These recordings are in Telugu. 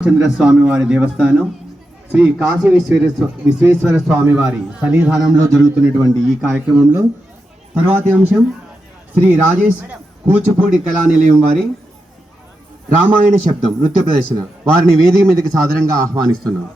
చంద్రస్వామి వారి దేవస్థానం శ్రీ కాశీ విశ్వేశ్వర స్వామి వారి సన్నిధానంలో జరుగుతున్నటువంటి ఈ కార్యక్రమంలో తర్వాతి అంశం శ్రీ రాజేష్ కూచిపూడి కళానిలయం వారి రామాయణ శబ్దం నృత్య ప్రదర్శన. వారిని వేదిక మీదకి సాదరంగా ఆహ్వానిస్తున్నాం.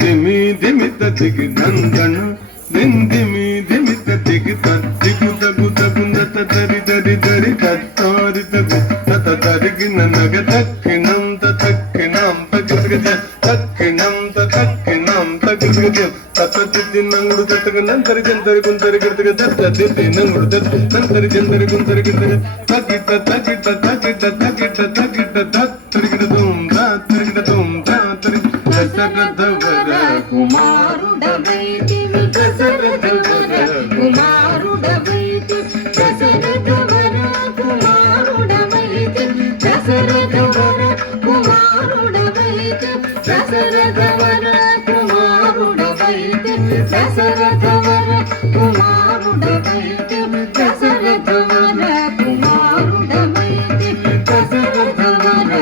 దిమి దిమిత దిగి దందన దిమి దిమిత దిగి తగ్గు తగ్గు తగుందత దరి దరి దరి తత్తారి తగు తత తరిగిన నగ తక్కినం తక్కినాం తగ్గుగ తక్కినం తక్కినాం తగ్గుగ తత దిద్ది నంగుడు తట్టగ నంతరి జంతరి గుంతరి గడతగ తత దిద్ది నంగుడు తత నంతరి జంతరి గుంతరి గడతగ తగిట తగిట తగిట తగిట తగిట తరిగిడ దూం దా తరిగిడ దూం దా తరి దశరథవర కుమారుడవైతి దశరథవర కుమారుడవైతి దశరథవర కుమారుడవైతి దశరథవర కుమారుడవైతి దశరథవర కుమారుడవైతి దశరథవర కుమారుడవైతి దశరథవర కుమారుడవైతి దశరథవర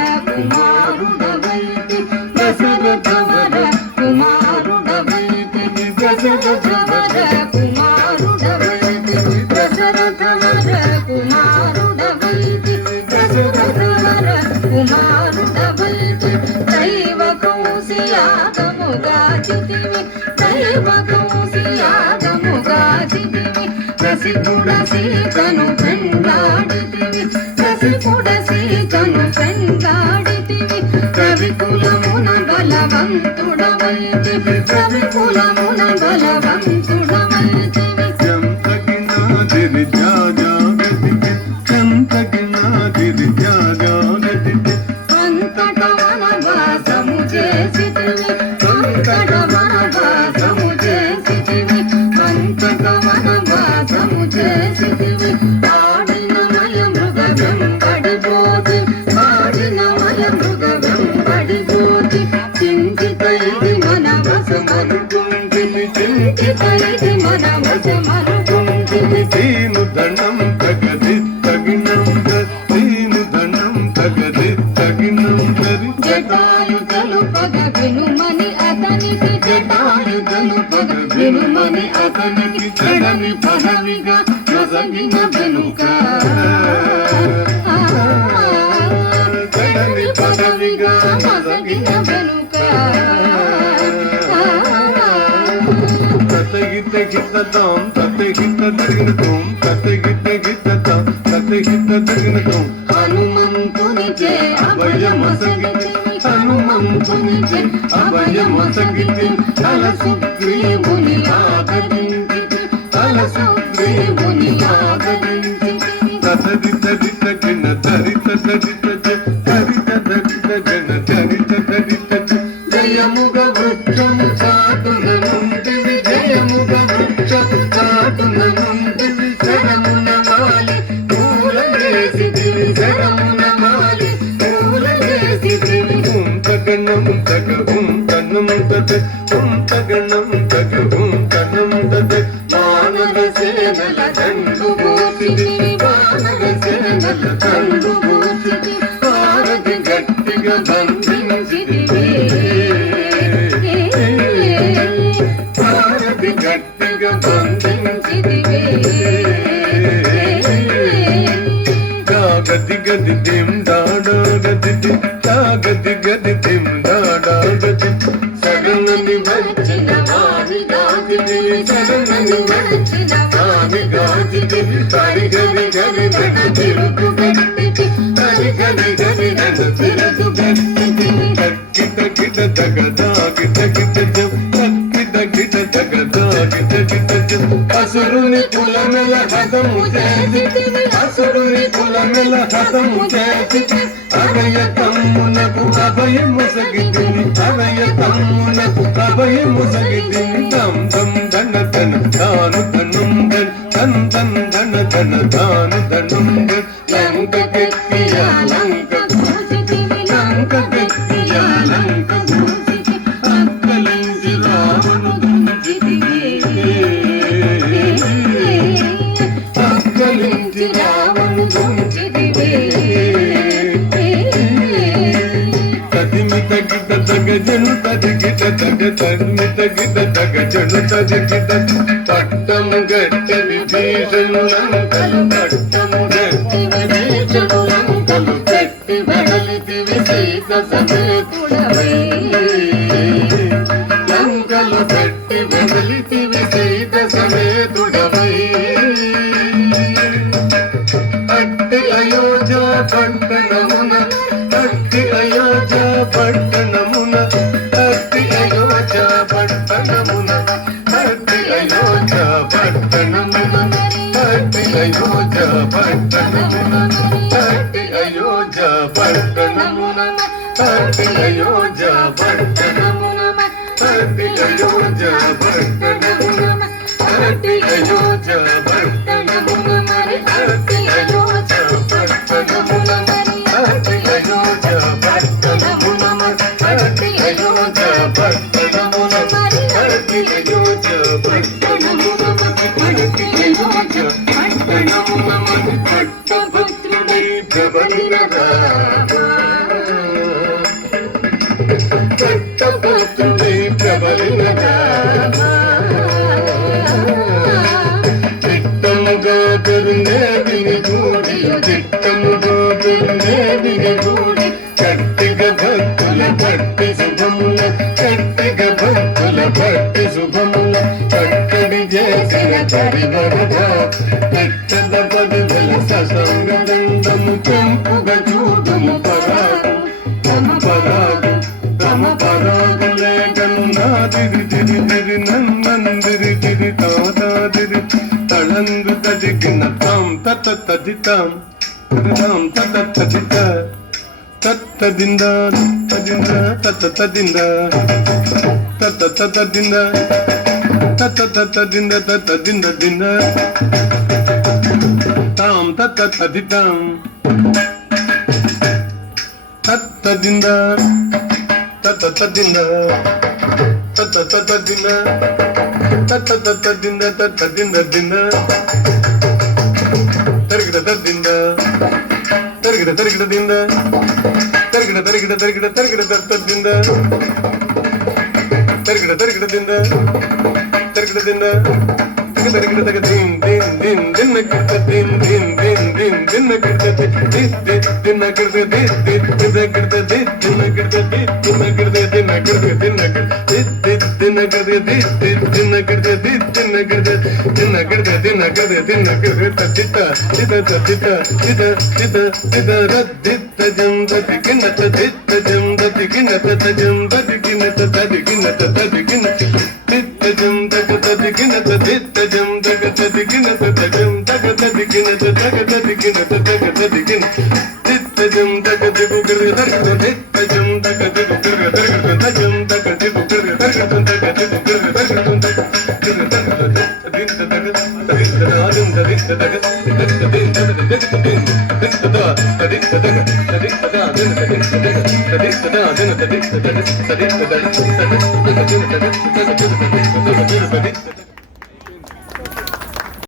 కుమారుడవైతి దశరథవర కుమారుడవైతి దశరథవర కుమారుడవైతి దశరథవర కుమారుడవైతి దశరథవర కుమారుడవైతి దైవ కౌశియాగముగాచితివి దైవ కౌశియాగముగాచితివి రసికుడ సీతను పెండాడితివి రసికుడ సీతను పెండాడితివి కవికులమున బలవంతుడవైతివి కవికులమున బలవంతుడవైతివి చంతగినాదిరి జాగాగతికి చంతగినాదిరి జాగాగతికి అంతట వనవాసము చేసితివి అంతట వనవాసము చేసితివి అంతట వనవాసము చేసితివి ఆడిన మయ మృగ వెంబడిపోతి ఆడిన మయ మృగ వెంబడిపోతి చింతితైది మన వశమనుకుంటివి చింతితైది మన వశమనుకుంటివి తీను దండం తగది తగినం తీను దండం తగది తగినం దరి జటాయుధలు పగ వినుమని అతనికి జటాయుధలు పగ వినుమని అతనికి చెడని పదవిగా నొసగిన వెనుక చెడని పదవిగా నొసగిన వెనుక తతగిత గితతాం తతగిత తగినతాం తతగిత గితతాం తతగిత తగినతాం హనుమంతునిచే అభయమొసగితివి హనుమంతునిచే అభయమొసగితివి తల సుగ్రీవుని ఆదరించితి తల సుగ్రీవుని ఆదరించితి తతగిత గిత గిన తరిత తరిత తరిత తరిత గణ తరిత తరిత జయముగ వృక్షము చాటున నుండివి జయముగ వృక్షము చాటున నుండివి శరమున వాలి పూల వేసిదివి శరమున వాలి పూల వేసిదివి తగణం తగ తన్నం తగ తగణం తగ తన్నం తగ వానర సేనల దండు గోసిదివి వానర సేనల దండు గోసిది వారధి గట్టిగా బంధించిదివి వారధి గట్టిగా బంధించిదివి గది గది దిం దాడా గది గది గది దిం దాడా గది శరణని వచ్చిన వారి గాదివి శరణని వచ్చిన వారి గాదివి హరి గరి గరి గణ తిరుగు గట్టికి హరి గరి గరి గణ తిరుగు గట్టికి గిట గిట తగ దా గిట గిట గిట గిట తగ అసురుని కులమెల హతము చేసితివి అసురుని కులమెల హతము చేసితివి అభయ తమ్మునకు అభయము సగితివి అభయ తమ్మునకు అభయము సగితివి తం తం ధన ధన తాను ధనం ధన్ ధన్ ధన ధన తాను ధనం ధన్ లంక కెత్తియ లంక కూచితివి లంక కెత్తియ లంక కూచితివి అక్కలించి రావణు అక్కలించి రావణు దుంచితివి తదిమి తగిట తగజను తదిగిట తగ తదిమి తగిట తగజను తదిగిట పట్టము గట్టి విభీషణు లంకలు పట్టము గట్టి విభీషణు లంకలు పెట్టి వెడలితివి సీత సమేతుడవై లంకలు పెట్టి వెడలితివి సీత సమేతుడవై అట్టి అయోధ్య పట్టణమున అట్టి అయోధ్య పట్టణమున అట్టి అయోధ్య పట్టణమున అట్టి అయోధ్య పట్టణమున అట్టి అయోధ్య పట్టణమున అట్టి అయోధ్య పట్టణమున అట్టి అయోధ్య పట్టణమున అట్టి అయోధ్య పట్టణమున అట్టి అయోధ్య పట్టణమున అట్టి అయోధ్య పట్టణమున అట్టి అయోధ్య పట్టణమున అట్టి అయోధ్య పట్టణమున అట్టి అయోధ్య పట్టణమున అట్టి అయోధ్య పట్టణమున పట్టభద్రుడై ప్రబలిన పట్టభద్రుడై ప్రబలిన చిత్తముగా పెరునేవిని గూడి చిత్తముగా పెరునేవిని గూడి కట్టిగ భక్తుల పట్టి శుభముల కట్టిగ భక్తుల పట్టి శుభముల కట్టడి చేసిన కరివరగా పెట్టద పదుల ససంగదండము చెంపుగా చూడుము పరాగు తమ పరాగు తమ పరాగు లేఖను నాదిరి తిరి తిరి నన్మందిరి తిరి తాదాదిరి తళంగు తదిగిన తాం తత తదితాం తాం తత తదిత తత్తదింద తదింద తత తదింద తత తదింద తత తదింద తదింద దింద తాం తత తదితాం తత్తదింద తత తదింద తత తదింద తత తదింద తదింద దింద తరిగిడ తదింద తరిగిడ తరిగిడ దింద తరిగిడ తరిగిడ తరిగిడ తరిగిడ తదింద తరిగిడ తరిగిడ దింద తరిగిడ దింద తరిగిడ తగ దిన్ దిన్ దిన్ దిన్న కిర్త దిన్ దిన్ దిన్ దిన్ దిన్న కిర్త దిన్ దిన్ దిన్న కిర్త దిన్ దిన్ దిన్న కిర్త దిన్ దిన్న కిర్త దిన్ దిన్న కిర్త దిన్న కిర్త దిన్న కిర్త దిన్న కిర్త దిన్ దిన్న కిర్త దిన్ దిన్న కిర్త దిన్న కిర్త దిన్న కిర్త దిన్న కిర్త తిత తిత తిత తిత తిత తిత రద్దిత జం దదికిన తదిత జం దదికిన తజం దదికిన తదికిన తదికిన తిత జం దదికిన తదిత జం దదికిన తజం దదికిన తదికిన తదికిన తిత జం దదికు గిర దదికు తిత జం దదికు గిర దదికు తజం దదికు గిర దదికు తదికు గిర దదికు తదికు